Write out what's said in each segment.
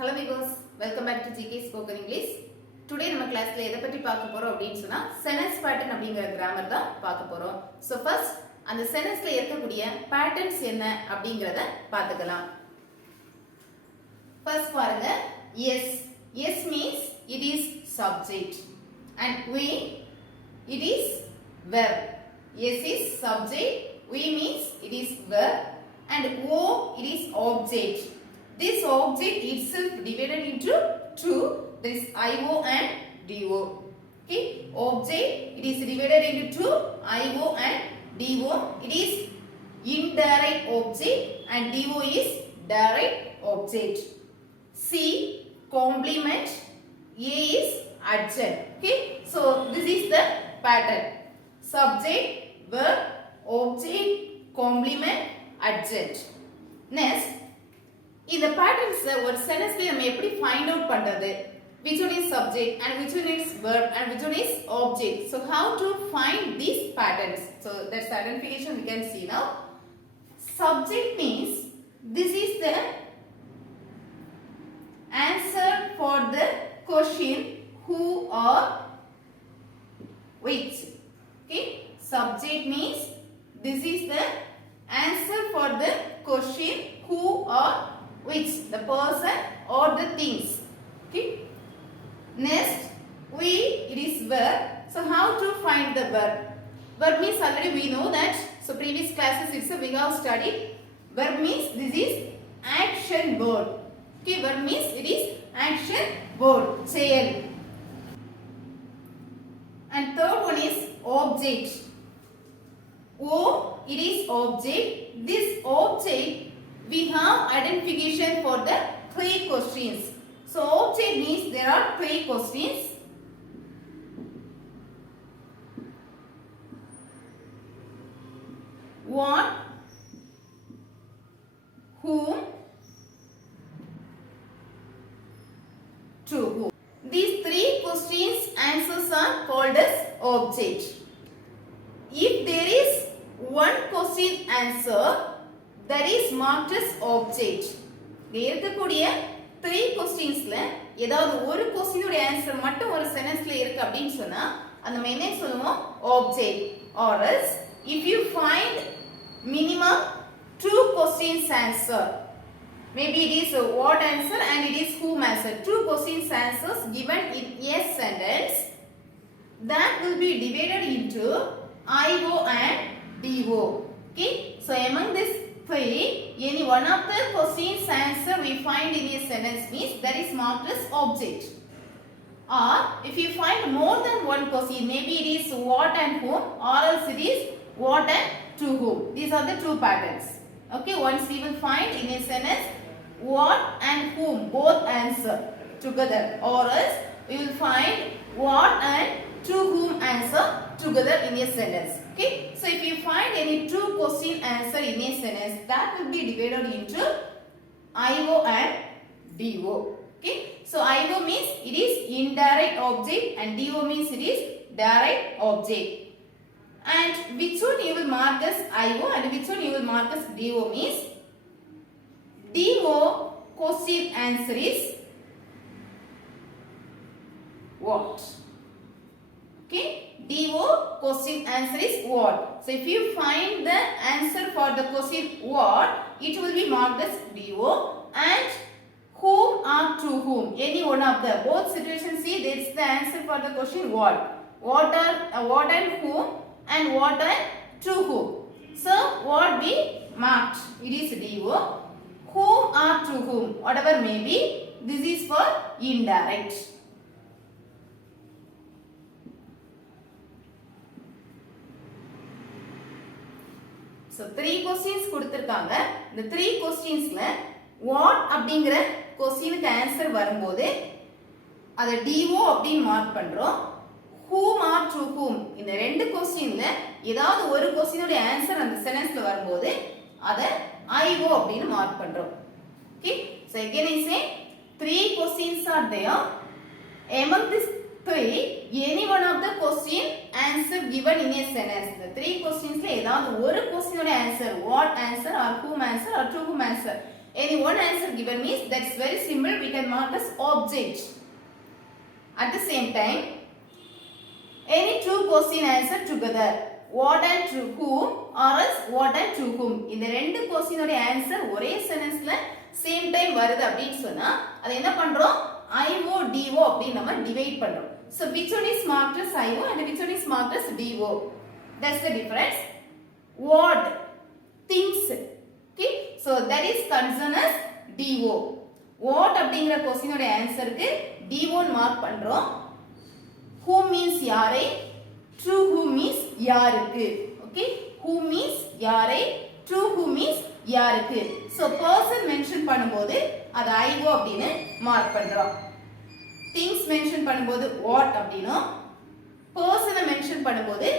Hello viewers, welcome back to GK Spoken English. Today நம்ம கிளாஸ்ல எதை பத்தி பார்க்க போறோம் அப்படினு சொன்னா sentence pattern அப்படிங்கற grammar தான் பார்க்க போறோம். So first அந்த sentenceல இருக்கக்கூடிய patterns என்ன அப்படிங்கறத பார்த்துக்கலாம். First பாருங்க yes. Yes means it is subject and we it is verb. Yes is subject, we means it is verb and o it is object. This object itself divided into two, there is IO and DO. Okay, object it is divided into two, IO and DO. It is indirect object and DO is direct object. C complement, A is adjunct. Okay, so this is the pattern: subject, verb, object, complement, adjunct. Next, இந்த patterns ஒரு sentenceல நம்ம எப்படி find out பண்றது? Which one is subject and which one is verb and which one is object? So how to find these patterns? So that's identification we can see now. Subject means this is the answer for the question who or which. Okay, subject means this is the answer for the question who or which, the person or the things. Okay, next we it is verb. So how to find the verb? Verb means already we know that, so previous classes itself we have studied. Verb means this is action word. Okay, verb means it is action word, செயல். And third one is object. O it is object. This object we have identification for the three questions. So object means there are three questions. What, whom, to whom. These three questions answers are called as object. If there is one question answer, that is marked as object. இருக்கக்கூடிய 3 questionsல ஏதாவது ஒரு question உடைய answer மட்டும் ஒரு sentenceல இருக்கு அப்படினு சொன்னா அந்த என்ன சொல்லுவோம் object. Or else if you find minimum 2 questions answer, maybe it is what answer and it is whom answer, 2 questions answers given in a sentence, that will be divided into IO and DO. Okay, so among this three, any one of the questions answer we find in a sentence means that is marked as object. Or if you find more than one question, maybe it is what and whom, or else it is what and to whom. These are the two patterns. Okay, once we will find in a sentence what and whom both answer together, or else we will find what and to whom answer together in a sentence. Okay, so if you find any two question answer in a sentence, that will be divided into IO and DO. Okay, so IO means it is indirect object and DO means it is direct object. And which one you will mark as IO and which one you will mark as DO means DO question answer is what? Okay, DO question answer is what. So if you find the answer for the question what, it will be marked as DO. And whom or to whom, any one of the both situations, see this is the answer for the question what. What and whom and what and to whom. So what be marked, it is DO. Whom or to whom, whatever may be, this is for indirect. So 3 questions கொடுத்திருக்காங்க. இந்த 3 questionsல what அப்படிங்கற क्वेश्चனுக்கு answer வரும்போது அத DO அப்படினு mark பண்றோம். whom or to whom, இந்த ரெண்டு क्वेश्चनல ஏதாவது ஒரு क्वेश्चனோட ஆன்சர் அந்த சென்டென்ஸ்ல வரும்போது அத IO அப்படினு மார்க் பண்றோம். Okay, so again I say 3 questions are there. Among these 3, any one of the question answer given in a sentence. The 3 questions la edavadhu oru question oda answer what answer or whom answer or to whom answer Any one answer given means that's very simple. We can mark as object. At the same time, any two question answer together. What and to whom or else what and to whom. இந்த ரெண்டு question ஓட answer ஒரே sentenceல same time வருது அப்படின்னு சொன்னா அது என்ன பண்றோம்? IO DO அப்படி நம்ம divide பண்றோம். So which one is marked as IO and which one is marked as DO? That's the difference. What? Things. Okay? So that is concerned as DO. What அப்படிங்கிற question ஓட answerக்கு DO mark பண்றோம். Who means யாரை? True who means யாருக்கு. Okay? Who means யாரை? True who means யாருக்கு. So person mention பண்ணும்போது அது IO அப்படின்னு mark பண்றோம். Things mention பண்ணும்போது what அப்படினும் person mention பண்ணும்போது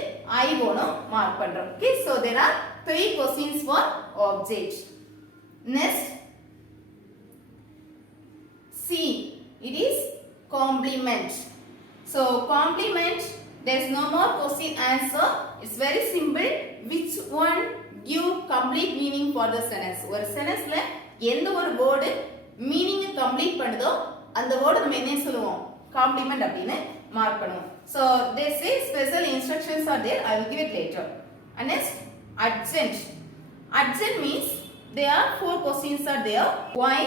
IO னு mark பண்றோம். Okay? So there are 3 questions for object. Next, C. It is complement. So complement, there is no more question answer. It's very simple. Which one give complete meaning for the sentence? ஒரு sentenceல எந்த ஒரு word meaning complete பண்ணுதோ அந்த word நம்ம என்ன சொல்லுவோம்? Complement அப்படினு mark பண்ணுவோம். So they say special instructions are there. I will give it later. And next, adjunct. Adjunct means there are 4 questions are there. Why,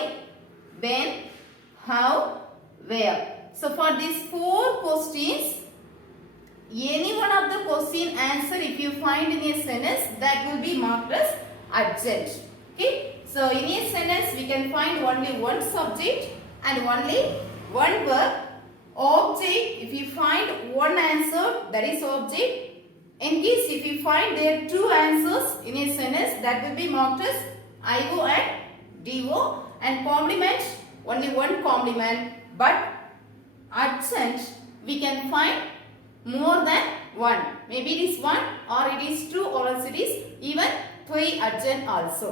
when, how, where. So for these 4 questions, any one of the question answer if you find in a sentence, that will be marked as adjunct. Okay? So in a sentence we can find only one subject and only one verb. Object, if you find one answer, that is object. In case if you find there are 2 answers in a sentence, that will be marked as IO and DO. And complement, only one complement. But adjunct, we can find more than one. Maybe it is 1 or it is 2 or else it is even 3 adjunct also.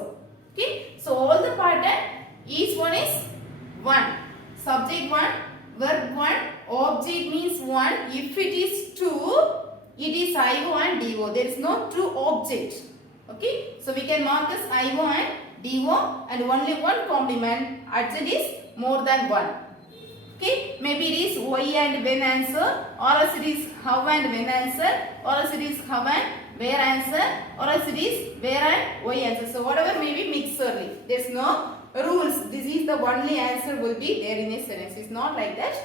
Okay? So all the pattern, each one is 1. Subject 1, verb 1, object means 1. If it is 2, it is IO and DO. There is no true object. Okay? So we can mark as IO and DO and only one complement. Adjunct is more than 1. Okay? Maybe it is why and when answer, or else it is how and when answer, or else it is how and where answer, or else it is where and why answer. So whatever may be mixedly. There is no rules. This is the only answer will be there in a sentence. It's not like that.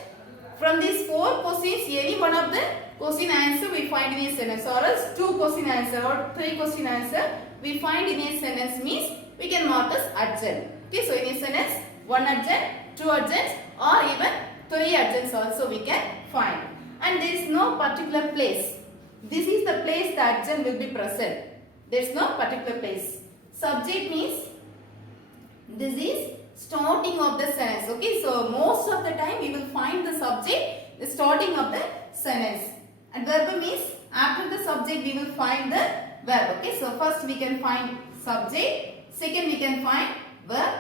From these 4 questions, any one of the question answer we find in a sentence, or else 2 question answer or 3 question answer we find in a sentence means we can mark as adjunct. Okay? So in a sentence, 1 adjunct, 2 adjuncts, or even 3 adjuncts also we can find. And there is no particular place. This is the place the adjunct will be present. There is no particular place. Subject means this is starting of the sentence. Okay, so most of the time we will find the subject the starting of the sentence. And verb means after the subject we will find the verb. Okay, so first we can find subject, second we can find verb,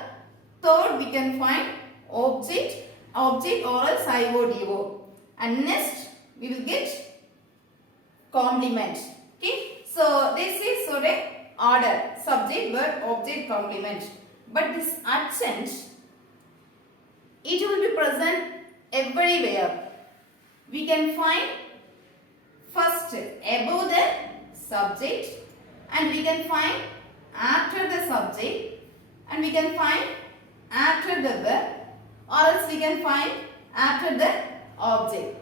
third we can find object or else IO DO. And next we will get complement. Okay, so this is sort of order: subject, verb, object, complement. But this adjunct, it will be present everywhere. We can find first above the subject, and we can find after the subject, and we can find after the verb, or else we can find after the object.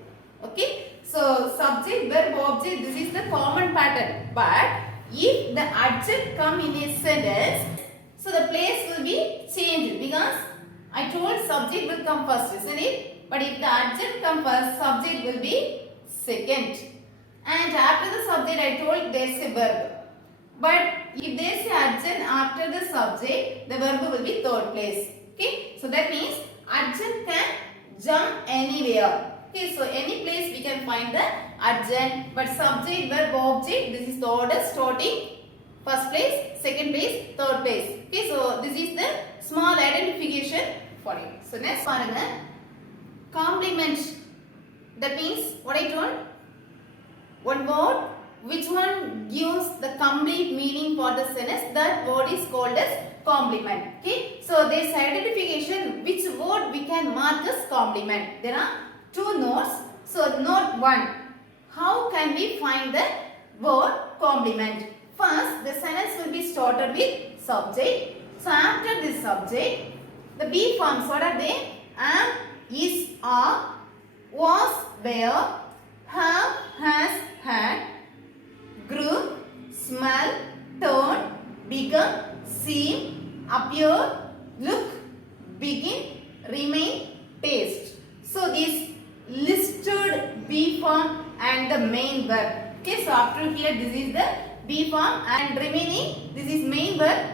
Okay? So subject, verb, object, this is the common pattern. But if the adjunct come in a sentence, so the place will be changed, because I told subject will come first, isn't it? But if the adjunct come first, subject will be second. And after the subject I told there is a verb. But if there is an adjunct after the subject, the verb will be third place. Okay? So that means adjunct can jump anywhere. Okay? So any place we can find the adjunct. But subject, verb, object, this is the order starting. First place, second place, third place. Okay, so this is the small identification for it. So next one, complement. That means what I told. One word, which one gives the complete meaning for the sentence? That word is called as complement. Okay, so this identification, which word we can mark as complement. There are two notes. So note 1, how can we find the word complement? First, the sentence will be started with subject. So after this subject, the be forms, what are they? Am, is, are, was, were, have, has, had, grew, smell, turn, become, seem, appear, look, begin, remain, taste. So this listed be form and the main verb. Okay, so after here this is the be form and remaining this is main verb.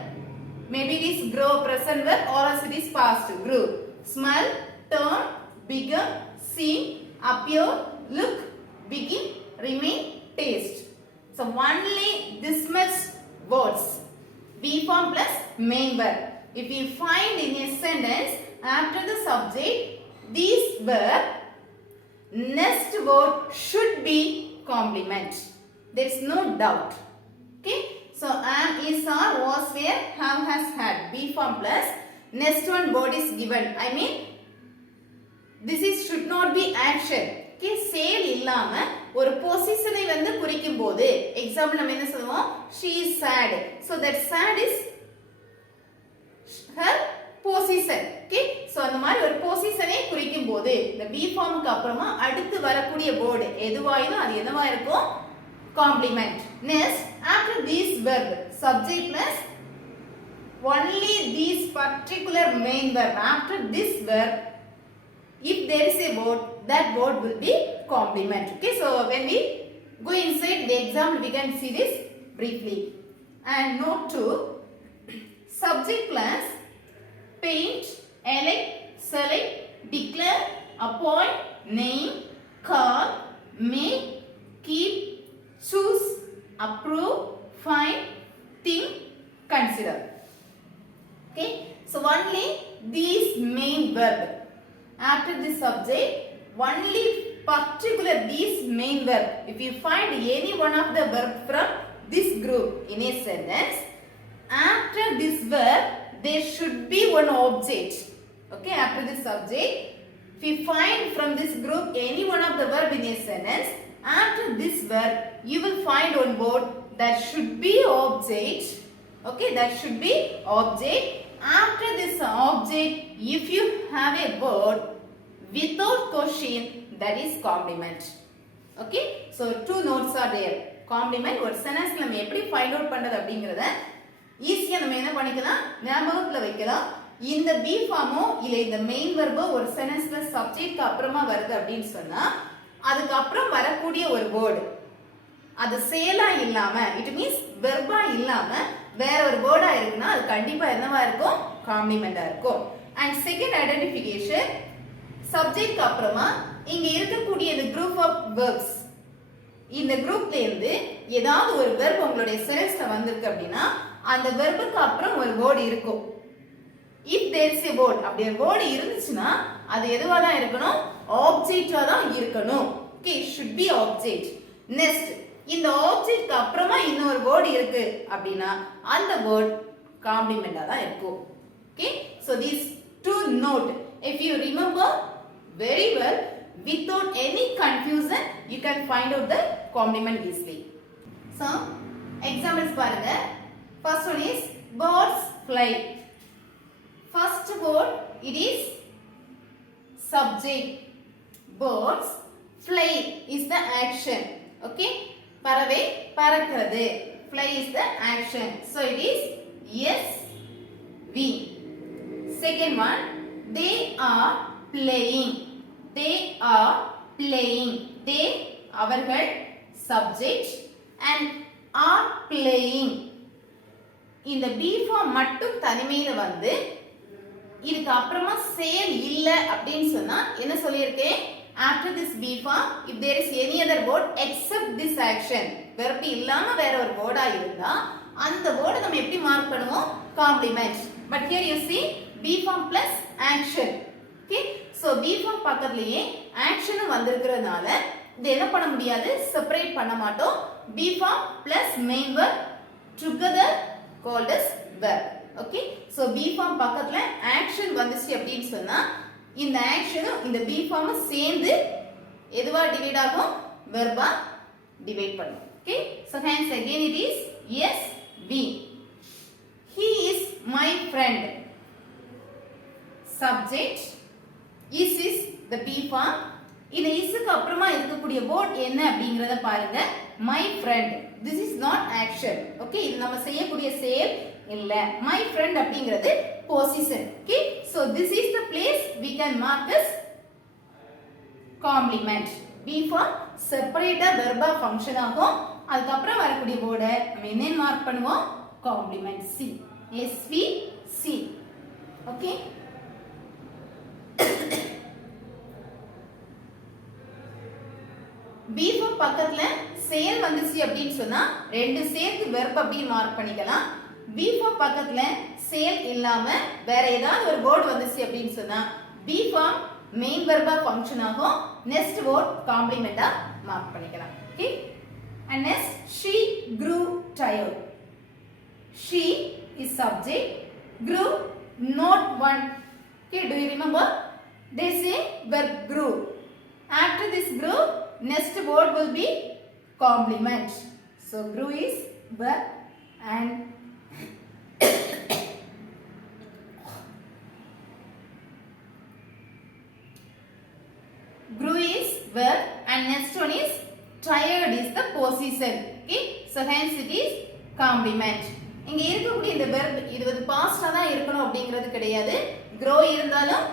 Maybe it is grow present verb or else it is past. Grew, smell, turn, become, see, appear, look, begin, remain, taste. So only this much words, be form plus main verb. If you find in a sentence after the subject these verb, next word should be complement. There is no doubt. Okay, so am, is, are, was, were, have, has, had, be form plus next one word is given. I mean this is should not be action. Okay, sale இல்லாம ஒரு பொசிஷனை வந்து குறிக்கும் போது example நம்ம என்ன சொல்லுவோம், she is sad. So that sad is her position. Okay, so அந்த மாதிரி ஒரு பொசிஷனை குறிக்கும் போது இந்த be formக்கு அப்புறமா அடுத்து வரக்கூடிய வேர்ட் எதுவாயினும் அது என்னவா இருக்கும், complement. Next, after this verb, subject plus only this particular main verb. After this verb, if there is a word, that word will be complement. Okay, so when we go inside the example, we can see this briefly. And note 2, subject plus paint, elect, select, declare, appoint, name, call, make, keep, choose, approve, find, think, consider. Okay, so only these main verb. After this subject, only particular these main verb. If you find any one of the verb from this group in a sentence, after this verb there should be one object. Okay, after this subject, if you find from this group any one of the verb in a sentence, after this verb you will find one word that should be object. Okay, that should be object. After this object, if you have a word without question, that is complement. Okay, so two notes are there. Complement ஒரு sentence நம்ம எப்படி find out பண்றது அப்படிங்கறத ஈஸியா நம்ம என்ன பண்ணிக்கலாம், ஞாபகத்துல வைக்கலாம். இந்த be formோ இல்ல இந்த main verb ஒரு sentenceல subjectக்கு அப்புறமா வருது அப்படினு சொன்னா அதுக்கு அப்புறம் வரக்கூடிய ஒரு word அது செயலா இல்லாம, it means verb-ஆ இல்லாம வேற ஒரு வேர்டா இருக்குன்னா அது கண்டிப்பா என்னவா இருக்கும், காம்ப்ளிமெண்டா இருக்கும். And second identification, subject அப்புறமா இங்க இருக்கக்கூடிய இந்த group of verbs, இந்த குரூப்ல இருந்து ஏதாவது ஒரு verb உங்களுடைய சென்டென்ஸ்ல வந்திருக்கு அப்படினா அந்த வெர்புக்கு அப்புறம் ஒரு வேர்ட் இருக்கும். if there is a word, அப்படி ஒரு வேர்ட் இருந்துச்சுனா அது எதுவா தான் இருக்கணும், ஆப்ஜெக்ட்டா தான் இருக்கணும். okay, should be object. next, இந்த ஆப்ஜெக்ட்க்கு அப்புறமா இன்னொரு வேர்ட் இருக்கு அப்படினா அந்த வேர்ட் காம்ப்ளிமெண்டா தான் இருக்கும். okay, so these two note, if you remember very well without any confusion you can find out the complement easily. so examples பாருங்க. first one is birds fly. first word it is subject, birds, fly is the action. okay, பறவை பறக்கிறது, fly is the action, so it is yes we. second one, they are playing. they are playing, they அவர்கள் subject and are playing. இந்த be form மட்டும் தனிமையில வந்து இதுக்கு அப்புறமா செயல் இல்ல அப்படினு சொன்னா என்ன சொல்லிருக்கேன், after this be form if there is any other word except this action, verb இல்லாம வேற ஒரு வேர்டா இருந்தா அந்த வேர்டை நம்ம எப்படி மார்க் பண்ணுவோம், complement. but here you see be form plus action. okay, so be form பக்கத்துலயே ஆக்ஷனும் வந்திருக்கிறதுனால இது என்ன பண்ண முடியாது, செப்பரேட் பண்ண மாட்டோம். be form plus main verb together called as verb. okay so be form பக்கத்துல action வந்துச்சு அப்படினு சொன்னா இந்த ஆக்ஷனும் இந்த be form சேர்ந்து எதுவா டிவைட் ஆகும் verb டிவைட் பண்ணும் okay so hence again it is yes be he is my friend subject is the be form இந்த isக்கு அப்புறமா இருக்கக்கூடிய word என்ன அப்படிங்கறத பாருங்க my friend this is not action okay இது நம்ம செய்யக்கூடிய செயல் இல்ல my friend அப்படிங்கிறது possession okay so this is the place we can mark as complement be for separate verb function ஆகும் அதுக்கு அப்புறம் வரக்கூடிய word நம்ம என்ன மார்க் பண்ணுவோம் complement c svc okay be for பக்கத்துல செயல் வந்துச்சு அப்படினு சொன்னா ரெண்டு சேர்த்து verb அப்படி மார்க் பண்ணிக்கலாம் be for பக்கத்துல செயல் இல்லாம வேற ஏதாவது ஒரு word வந்துச்சு அப்படினு சொன்னா be for main verb function ஆகும் next word complement மார்க் பண்ணிக்கலாம் okay and next she grew tired she is subject grew not one okay do you remember they say verb grew after this grew next word will be complement so grew is verb and grew is verb and next one is tired is the possession okay so hence it is complement இங்க இருக்கக்கூடிய இந்த verb இது வந்து பாஸ்டா தான் இருக்கணும் அப்படிங்கிறது கிடையாது grow இருந்தாலும்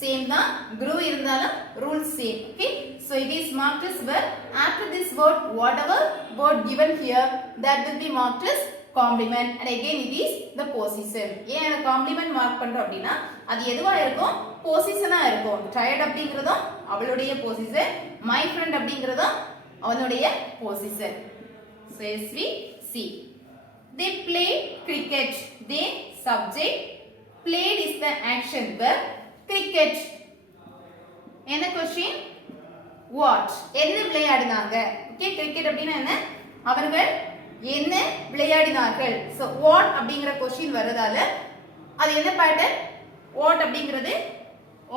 same தான் grew இருந்தாலும் rule same okay so it is marked as verb after this word whatever word given here that will be marked as complement and again it is the possession ஏன் அந்த complement mark பண்றோம் அப்படினா அது எதுவா இருக்கும் possession-ஆ இருக்கும் tired அப்படிங்கறதும் அவளுடைய possession my friend அப்படிங்கறதும் அவனுடைய possession so as we see they play cricket they subject played is the action verb cricket என்ன question what என்ன விளையாடினாங்க okay cricket அப்படினா என்ன அவர்கள் என்ன விளையாடினார்கள் so what அப்படிங்கற question வரதால அது என்ன pattern what அப்படிங்கிறது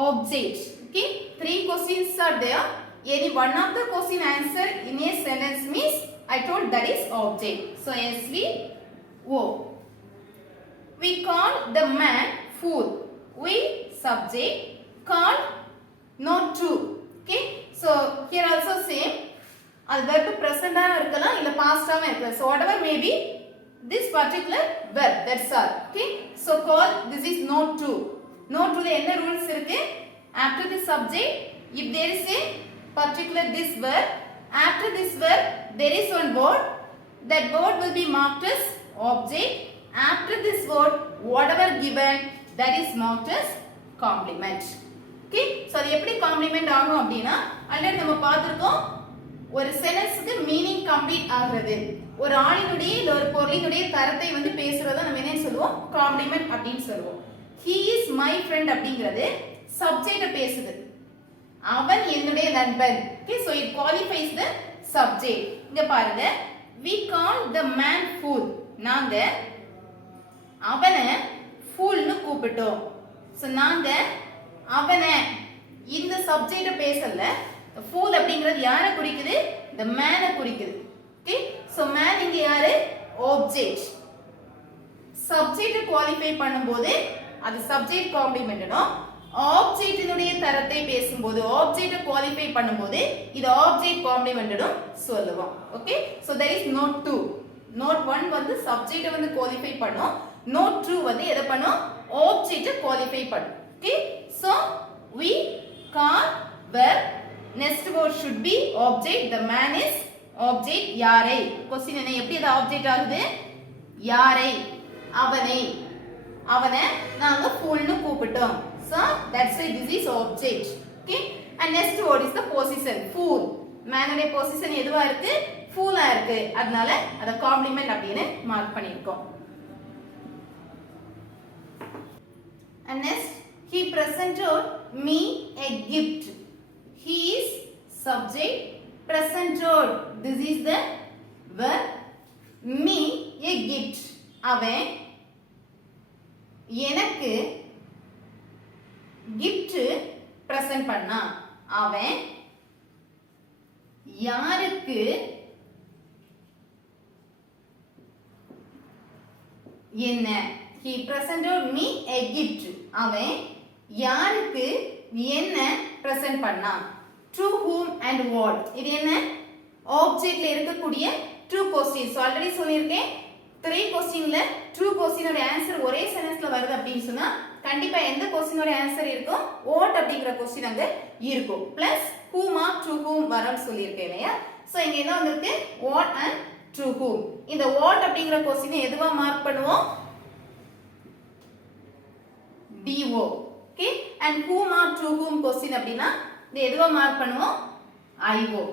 object okay three questions are there any one of the question answer in a sentence means I told that is object so SVO we call the man fool we subject call not true okay so here also same அது verb present ஆ இருக்கலாம் இல்ல past ஆவும் இருக்கலாம் so whatever may be this particular verb that's all okay so call this is not true not true ல என்ன rules இருக்கு after the subject if there is a particular this verb after this verb there is one word that word will be marked as object after this word whatever given that is marked as complement okay so அது எப்படி complement ஆகும் அப்படினா already நம்ம பார்த்திருக்கோம் ஒரு சென்டென்ஸ்க்கு meaning complete ஆகிறது ஒரு ஆளினுடைய இல்ல ஒரு பொருளினுடைய தரத்தை வந்து பேசுறத நம்ம என்ன சொல்லுவோம் காம்ப்ளிமெண்ட் அப்படினு சொல்லுவோம் he is my friend அப்படிங்கிறது சப்ஜெக்ட்ட பேசுது அவன் என்னுடைய நண்பன் okay so it qualifies the subject இங்க பாருங்க we call the man fool நாங்க அவனை fool னு கூப்பிட்டோம் so நாங்க அவனை இந்த சப்ஜெக்ட்ட பேசல fool அப்படிங்கிறது யாரை குறிக்குது the man குறிக்குது okay so man இங்க யாரு object subject குவாலிஃபை பண்ணும்போது அது subject காம்ப்ளிமெண்டனும் object னுடைய தரத்தை பேசும்போது object குவாலிஃபை பண்ணும்போது இது object காம்ப்ளிமெண்டனும் சொல்லுவோம் okay so there is note 2 note 1 வந்து subject வந்து குவாலிஃபை பண்ணும் note 2 வந்து எதை பண்ணும் object குவாலிஃபை பண்ணும் okay so we call verb next word should be object the man is object யாரை क्वेश्चन என்ன எப்படி அது object ஆகுது யாரை அவனை நாங்க fool னு கூப்பிட்டோம் so that's why this is object okay and next word is the possession fool man உடைய possession எதுவா இருக்கு fool ஆ இருக்கு அதனால அத complement அப்படினு மார்க் பண்ணிருக்கோம் and next he presented me a gift he is subject presented this is the verb me a gift அவன் எனக்கு gift present பண்ணா அவன் யாருக்கு என்ன he presented me a gift அவன் யாருக்கு என்ன present பண்ணா to whom and what இது என்ன ஆப்ஜெக்ட்ல இருக்கக்கூடிய true questions ஆல்ரெடி சொல்லியிருக்கேன் 3 क्वेश्चनல true question ஓட ஆன்சர் ஒரே சென்டென்ஸ்ல வருது அப்படினு சொன்னா கண்டிப்பா எந்த क्वेश्चन ஓட ஆன்சர் இருக்கும் what அப்படிங்கற क्वेश्चन அங்க இருக்கும் plus whom or to whom வரன்னு சொல்லியிருக்கேன் இல்லையா சோ இங்க என்ன வந்திருக்கு what and to whom இந்த what அப்படிங்கற क्वेश्चन எதுவா மார்க் பண்ணுவோம் do okay and whom or to whom question அப்படினா இது எதுவா மார்க் பண்ணுவோம் io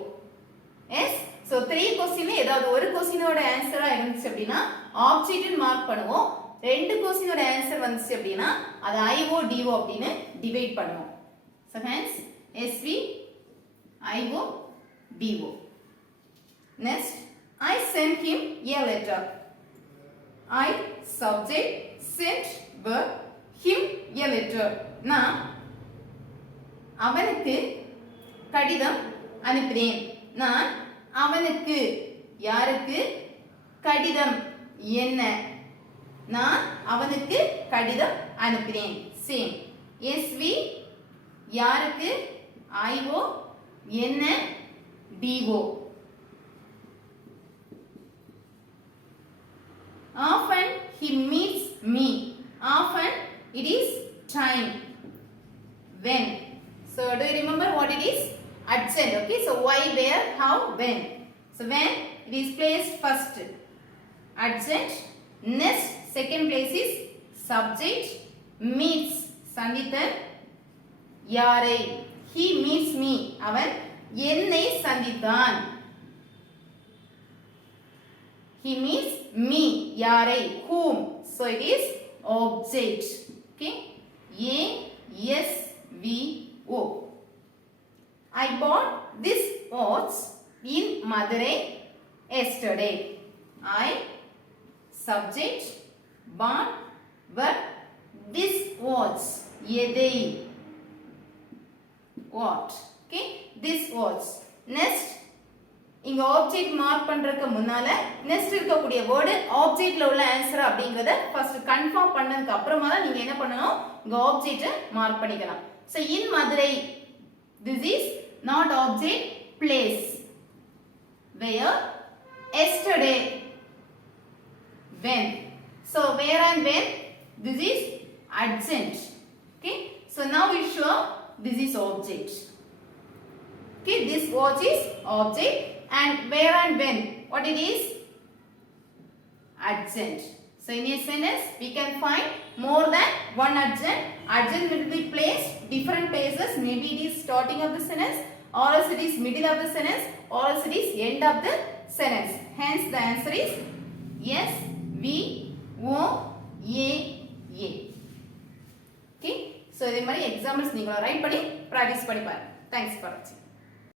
yes so 3 question ஏதாவது ஒரு क्वेश्चन ஓட ஆன்சரா இருந்துச்சு அப்படினா ஆப்ஜெக்ட் மார்க் பண்ணுவோம் ரெண்டு क्वेश्चन ஓட ஆன்சர் வந்துச்சு அப்படினா அது io do அப்படினு டிவைட் பண்ணுவோம் so hence sv io do next I sent him a letter I subject sent verb him a letter நான் அவனுக்கு கடிதம் அனுப்பினேன் நான் அவனுக்கு யாருக்கு கடிதம் என்ன நான் அவனுக்கு கடிதம் அனுப்பினேன் சேம் sv யாருக்கு io என்ன do often he meets me often it is time when so do you remember what it is urgent okay so why where how when so when it is placed first urgent next second place is subject meets சந்தித்தன் யாரை he meets me அவன் என்னை சந்தித்தான் he meets me யாரை whom so it is object okay a s v o I bought this watch in Madurai yesterday I subject bought verb this watch எதை what okay this watch next இங்க object mark பண்றதுக்கு முன்னால next இருக்கக்கூடிய word ஆப்ஜெக்ட்ல உள்ள answer அப்படிங்கறத first confirm பண்ணதுக்கு அப்புறமா தான் நீங்க என்ன பண்ணனும் இங்க ஆப்ஜெக்ட் மார்க் பண்ணிக்கலாம் so in Madurai this is not object place where yesterday when so where and when this is urgent okay so now we show this is object okay this watch is object and where and when what it is urgent so in a sentence we can find more than one urgent will be placed different places maybe it is starting of the sentence or else it is middle of the sentence or else it is end of the sentence hence the answer is s v o a a okay so இதே மாதிரி examples நீங்க right பண்ணி practice பண்ணி பாருங்க thanks for watching